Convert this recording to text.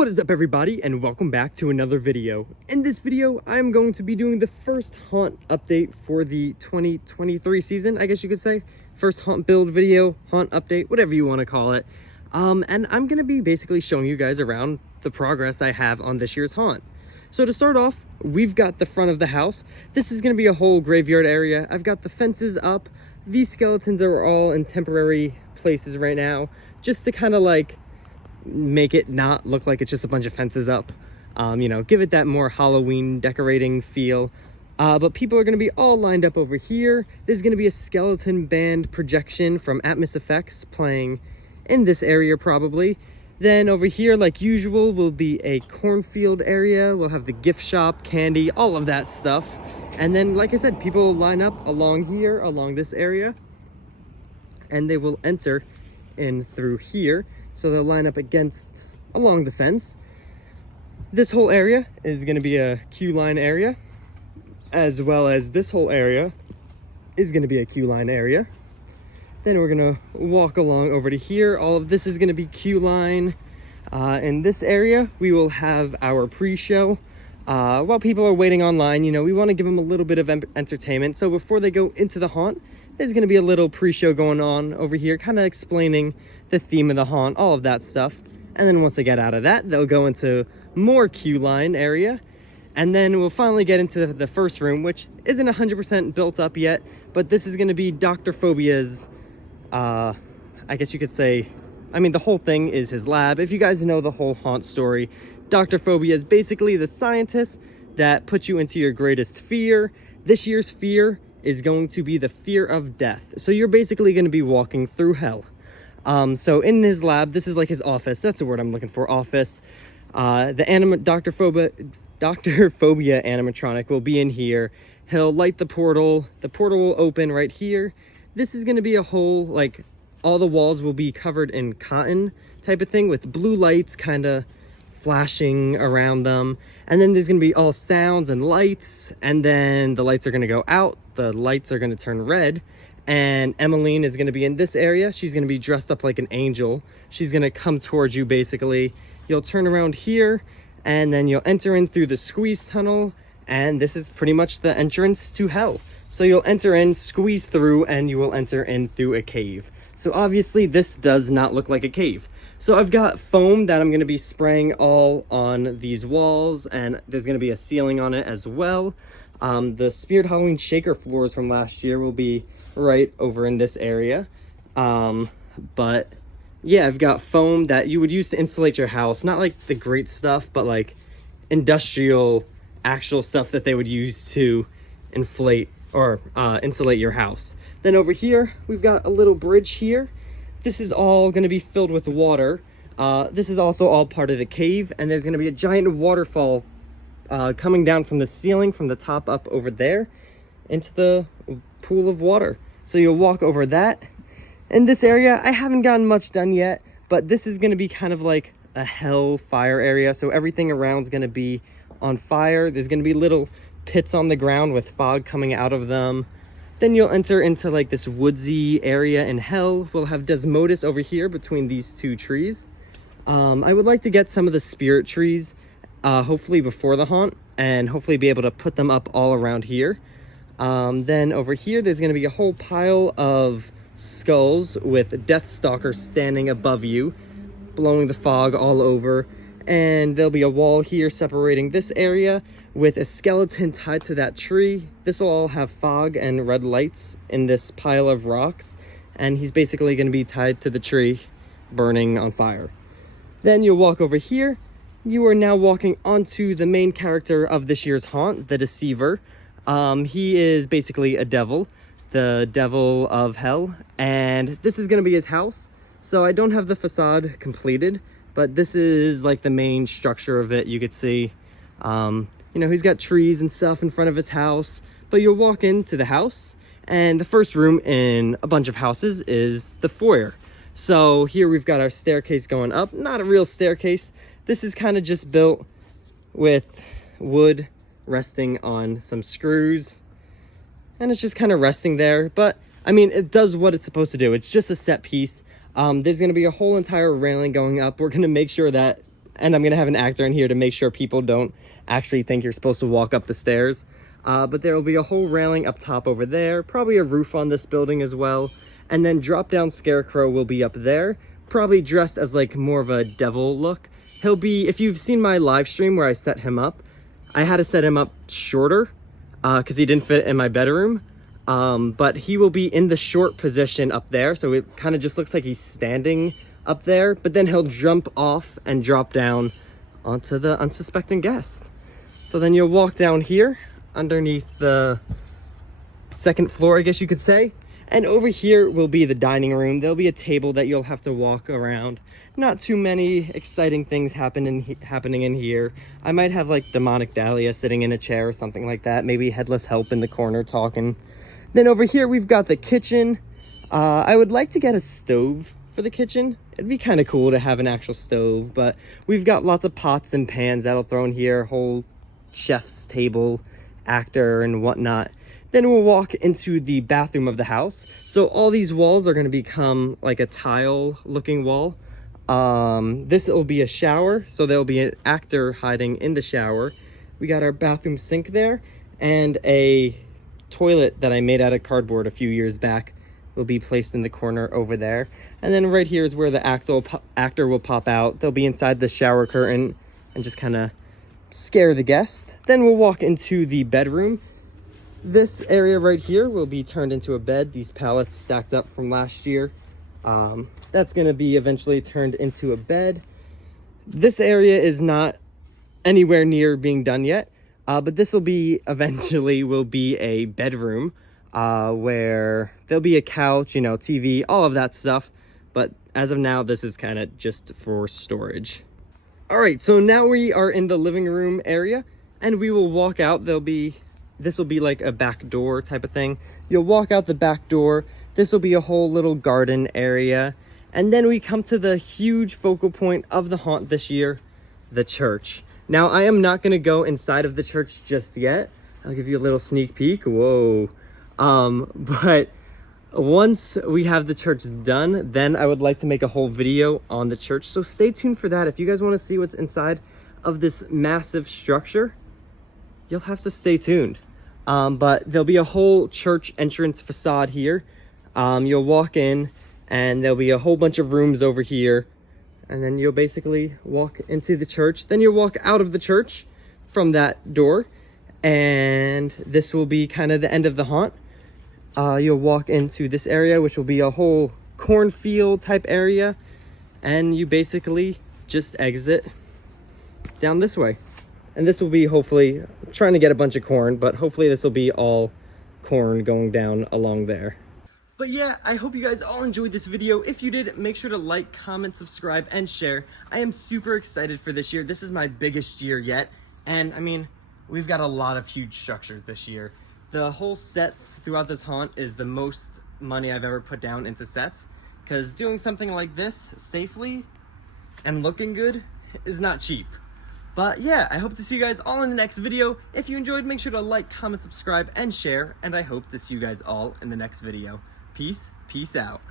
What is up, everybody, and welcome back to another video. In this video, I'm going to be doing the first haunt update for the 2023 season, I guess you could say. First haunt build video, haunt update, whatever you want to call it. And I'm going to be basically showing you guys around the progress I have on this year's haunt. So to start off, we've got the front of the house. This is going to be a whole graveyard area. I've got the fences up. These skeletons are all in temporary places right now, just to kind of like make it not look like it's just a bunch of fences up. You know, give it that more Halloween decorating feel. But people are going to be all lined up over here. There's going to be a skeleton band projection from Atmos Effects playing in this area probably. Then over here, like usual, will be a cornfield area. We'll have the gift shop, candy, all of that stuff. And then, like I said, people will line up along here, along this area, and they will enter in through here. So they'll line up along the fence. This whole area is going to be a queue line area, as well as this whole area is going to be a queue line area. Then we're going to walk along over to here. All of this is going to be queue line. In this area, we will have our pre-show. While people are waiting online, you know, we want to give them a little bit of entertainment. So before they go into the haunt, there's going to be a little pre-show going on over here, kind of explaining the theme of the haunt, all of that stuff. And then once they get out of that, they'll go into more queue line area. And then we'll finally get into the first room, which isn't 100% built up yet, but this is going to be Dr. Phobia's, I guess you could say, I mean, the whole thing is his lab. If you guys know the whole haunt story, Dr. Phobia is basically the scientist that puts you into your greatest fear. This year's fear is going to be the fear of death. So you're basically going to be walking through hell. So in his lab, this is like his office. That's the word I'm looking for, office. Dr. Phobia animatronic will be in here. He'll light the portal. The portal will open right here. This is going to be a whole, like, all the walls will be covered in cotton type of thing with blue lights kind of flashing around them. And then there's going to be all sounds and lights. And then the lights are going to go out. The lights are going to turn red. And Emmeline is going to be in this area. She's going to be dressed up like an angel. She's going to come towards you, basically. You'll turn around here, and then you'll enter in through the squeeze tunnel. And this is pretty much the entrance to hell. So you'll enter in, squeeze through, and you will enter in through a cave. So obviously, this does not look like a cave. So I've got foam that I'm going to be spraying all on these walls, and there's going to be a ceiling on it as well. The Spirit Halloween Shaker floors from last year will be right over in this area. But yeah, I've got foam that you would use to insulate your house. Not like the great stuff, but like industrial, actual stuff that they would use to inflate or insulate your house. Then over here, we've got a little bridge here. This is all going to be filled with water. This is also all part of the cave, and there's going to be a giant waterfall coming down from the ceiling, from the top up over there, into the pool of water. So you'll walk over that. In this area, I haven't gotten much done yet, but this is going to be kind of like a hell fire area. So everything around is going to be on fire. There's going to be little pits on the ground with fog coming out of them. Then you'll enter into like this woodsy area in hell. We'll have Desmodus over here between these two trees. I would like to get some of the spirit trees, hopefully before the haunt, and hopefully be able to put them up all around here. Then over here, there's going to be a whole pile of skulls with Deathstalker standing above you, blowing the fog all over. And there'll be a wall here separating this area with a skeleton tied to that tree. This will all have fog and red lights in this pile of rocks. And he's basically going to be tied to the tree, burning on fire. Then you'll walk over here. You are now walking onto the main character of this year's haunt, the Deceiver. He is basically a devil, the devil of hell, and this is going to be his house. So I don't have the facade completed, but this is like the main structure of it. You could see, you know, he's got trees and stuff in front of his house, but you'll walk into the house, and the first room in a bunch of houses is the foyer. So here we've got our staircase going up, not a real staircase. This is kind of just built with wood resting on some screws, and it's just kind of resting there. But I mean, it does what it's supposed to do. It's just a set piece. There's going to be a whole entire railing going up. We're going to make sure that And I'm gonna have an actor in here to make sure people don't actually think you're supposed to walk up the stairs. But there will be a whole railing up top over there, probably a roof on this building as well. And then drop down scarecrow will be up there, probably dressed as like more of a devil look. He'll be, if you've seen my live stream where I set him up, I had to set him up shorter because he didn't fit in my bedroom. But he will be in the short position up there, so it kind of just looks like he's standing up there, but then he'll jump off and drop down onto the unsuspecting guest. So then you'll walk down here underneath the second floor, I guess you could say, and over here will be the dining room. There'll be a table that you'll have to walk around. Not too many exciting things happening in here. I might have like demonic Dahlia sitting in a chair or something like that, maybe headless help in the corner talking. Then over here we've got the kitchen. I would like to get a stove for the kitchen. It'd be kind of cool to have an actual stove, but we've got lots of pots and pans that'll throw in here, whole chef's table, actor and whatnot. Then we'll walk into the bathroom of the house. So all these walls are going to become like a tile looking wall. This will be a shower, so there'll be an actor hiding in the shower. We got our bathroom sink there, and a toilet that I made out of cardboard a few years back will be placed in the corner over there. And then right here is where the actor will pop out. They'll be inside the shower curtain and just kind of scare the guest. Then we'll walk into the bedroom. This area right here will be turned into a bed. These pallets stacked up from last year. That's going to be eventually turned into a bed. This area is not anywhere near being done yet. But this will be eventually be a bedroom where there'll be a couch, you know, TV, all of that stuff. But as of now, this is kind of just for storage. All right, so now we are in the living room area and we will walk out. This will be like a back door type of thing. You'll walk out the back door. This will be a whole little garden area. And then we come to the huge focal point of the haunt this year, the church. Now, I am not going to go inside of the church just yet. I'll give you a little sneak peek. Whoa. But once we have the church done, then I would like to make a whole video on the church. So stay tuned for that. If you guys want to see what's inside of this massive structure, you'll have to stay tuned. But there'll be a whole church entrance facade here. You'll walk in and there'll be a whole bunch of rooms over here. And then you'll basically walk into the church. Then you'll walk out of the church from that door. And this will be kind of the end of the haunt. You'll walk into this area, which will be a whole cornfield type area. And you basically just exit down this way. And this will be hopefully, I'm trying to get a bunch of corn, but hopefully this will be all corn going down along there. But yeah, I hope you guys all enjoyed this video. If you did, make sure to like, comment, subscribe, and share. I am super excited for this year. This is my biggest year yet. And I mean, we've got a lot of huge structures this year. The whole sets throughout this haunt is the most money I've ever put down into sets. Because doing something like this safely and looking good is not cheap. But yeah, I hope to see you guys all in the next video. If you enjoyed, make sure to like, comment, subscribe, and share. And I hope to see you guys all in the next video. Peace out.